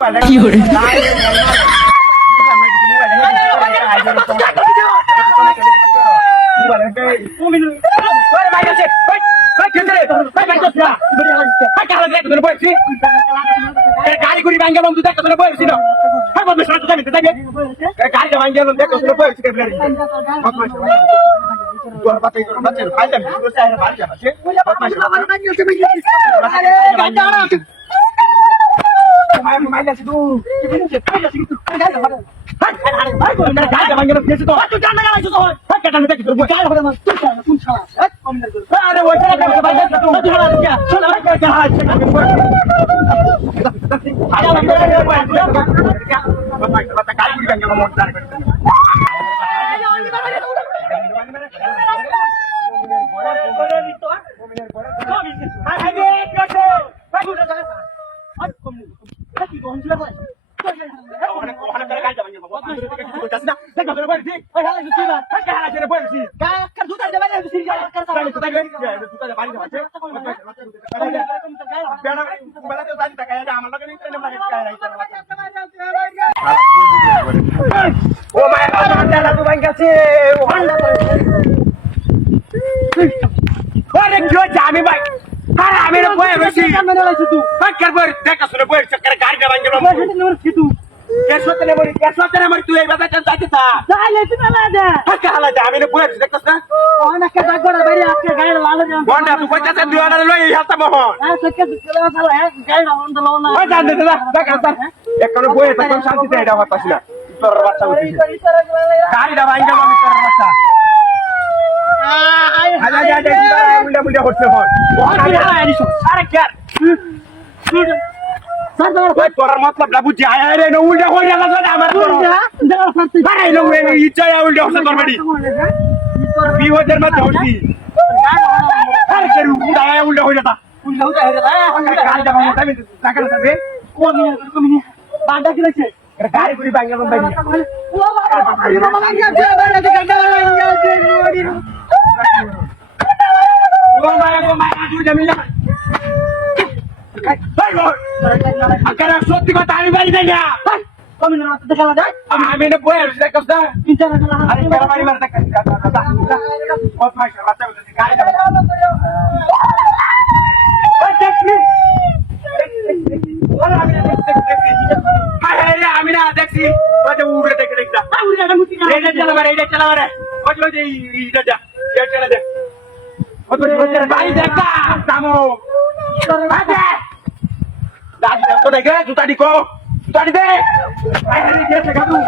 কি hore গাড়ি করে ভাঙ্গা বন্ধু দেখতে তোরা বলছি না হ্যাঁ বন্ধু সাথে যাবি তো যাবি গাড়িটা ভাঙ্গা বন্ধু দেখতে তোরা বলছি কে বলে তোর বাতাই তোর বাচ্চা ভাই যাবি তোর সাইরে ভাই যাবে সে বদমাশ আরে গাড়ি আনা ভাই মাইলা শুধু কি বলছিস পাইলা শুধু গাড়ি ভাড়া ভাই কোন গাড়ি ভাঙ্গা ফেসে তো তুই জানা না তো ভাই কাটানো দেখি তোর গাড়ি ভাড়া তুই কোন শালা আরে ওই টাকা ভাই যাচ্ছে তুই হারা দিয়া চল ভাই কে হাত ও মায়ের বাবা তো ভাই গেছে আরে কি হচ্ছে আমি ভাই আরে আমি রে বয়ে বেশি ক্যামেরা লাইছ তুই কার বয়ে দেখা শুনে বয়ে চক্কর গাড়িটা ভাঙ গেল কি তুই কেসতে না মরি তুই এই বাজার যাইতে তা যাইলে তুই না দে হাকা হালা দে আমি রে বয়ে দেখছস না ওনা কে দাগড়া বাইরে আজকে গাড়ি লাল দে বন্ডা তুই কইতাছ দুই আনা লই হাতা মোহন আচ্ছা কে চলে আসলে গাড়ি বন্ধ লও না ওই জান দে দাদা দেখা একবারে বয়ে তখন শান্তিতে এটা হতাছ না তোর বাচ্চা উঠিস গাড়িটা ভাঙ গেল আমি তোর বাচ্চা আলা যা যা মুন্ডা মুন্ডা হচ্ছে হন আরে কে सर भाई तोरा मतलब ना बुझी आया रे न उल्टा हो जाला ना আমার আরে নো वे इच्छा या उल्टा हो बड़ी बी वजन मत होती अरे करू उल्टा आया उल्टा हो जाता गाड़ी जब हम तभी साकर से को मिनी बांधा की लगे गाड़ी पूरी बांगा बम बैठी ओ बाबा बांगा से बांगा से गड्ढा बांगा से नोडी ओ माया तू जमीन agar সত্যি কথা আমি বাড়ি যাই না কমি না দেখা না আমি না বই আসলে কষ্ট চিন্তা না আরে কারবারি মার দেখা ও ভাই বাচ্চা বলতে গাড়ি দাও ওই দেখি আমি না দেখছি ওই উড়ে দেখে দেখতা উড়ে না মুতি না এটা চালা মারে ওই যে এটা যা এটা চালা দে ওই তো ভাই দেখা সামো আগে দাদি তো দেখে জুতা দিকো জুতা দি দে আরে কে থেকে তুই